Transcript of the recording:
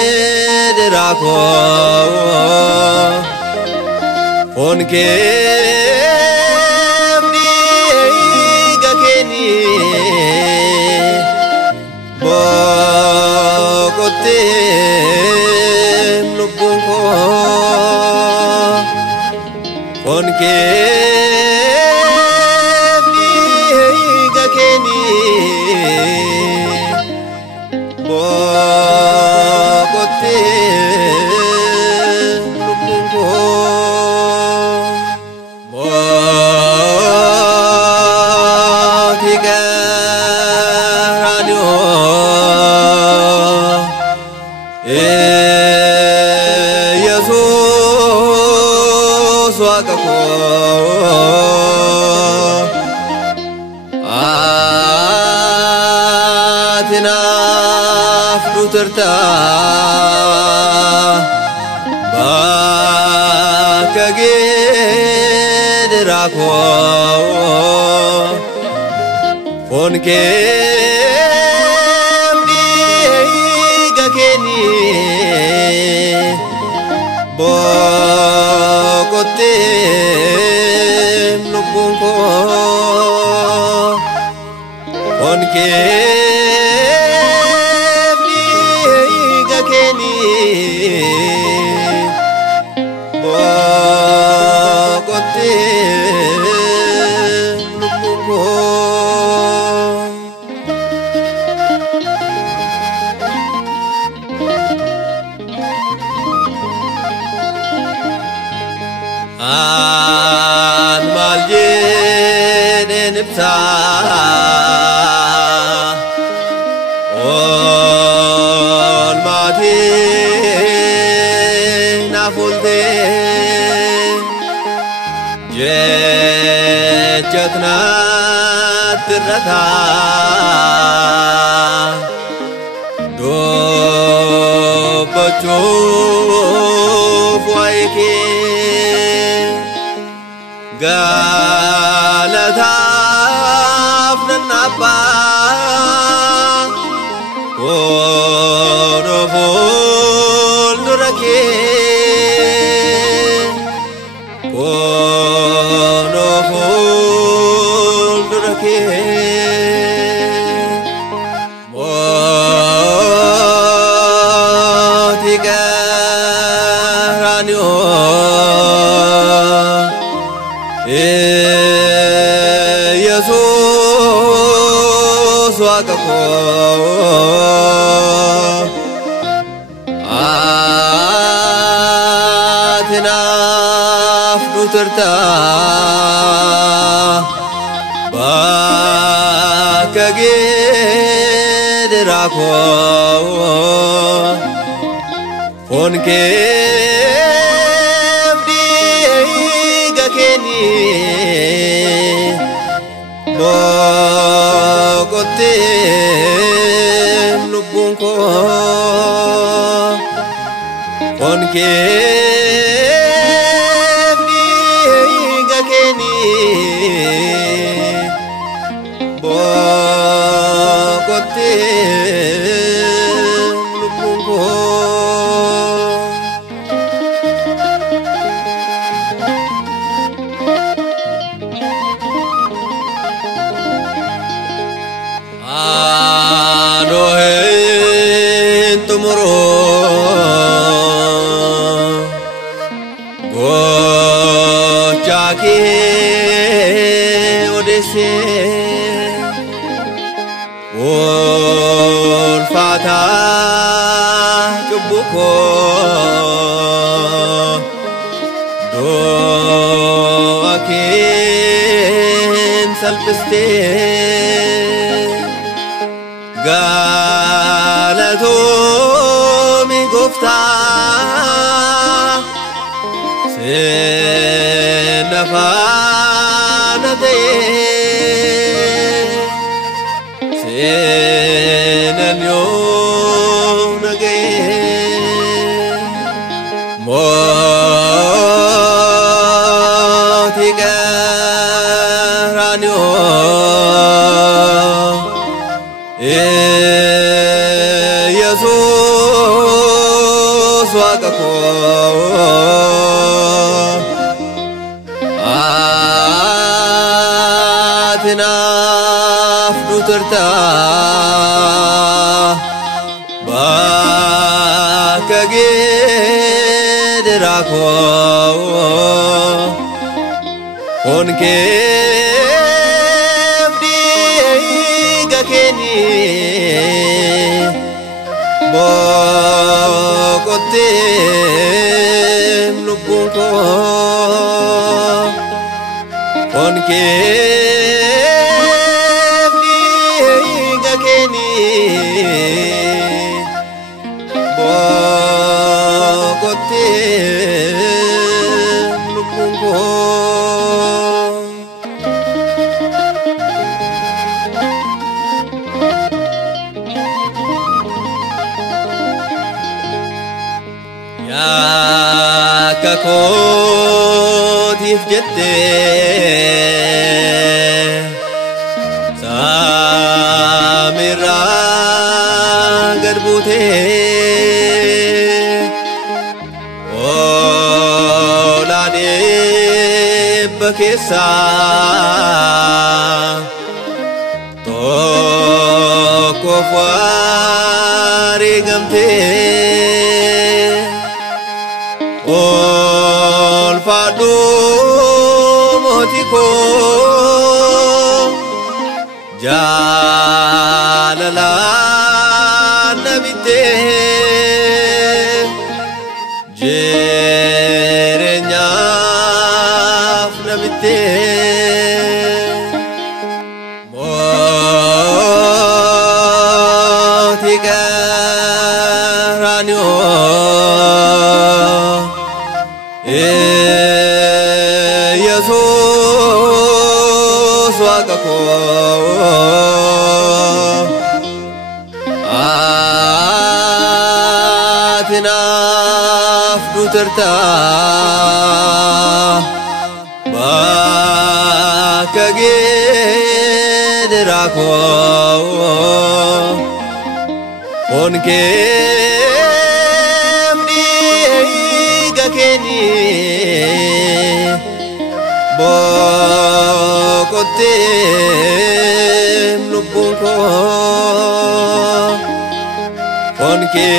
bakagirako onke mdiga keni bokote lubunko onke mdiga keni bokote lubunko motiga radio Jesus wakako atina fluterta bakagirako onke mdiga keni bokote lubunko onke mdiga keni bokote lubunko an maljene nipsa on mati nafulte jetna tirata do bacho fuaike galata fnapa korofol nurake korofol nurake motiga ranyo Jesus wakako atina fluterta bakagirako onke mdiga keni bokote lubunko onke mdiga keni bokote lubunko tumoro gochake odese olfata chubuko do akin salpiste galato mi gufta se nafana de se nanyo nage motiga ranyo Yesus Waqako Atinaf duterta Bakagirako Onke Bokotem lubunko Onke Fliga keni Bokotem lubunko Kakotif jette Samira garbute Olane bakesa Toko fari gamte Olfadu motiko Jalala nabite Jerenyaf nabite Motika ranyo Yesus Waqako Atinaf duterta Bakagirako Onke Keni Bokotem lubunko Onke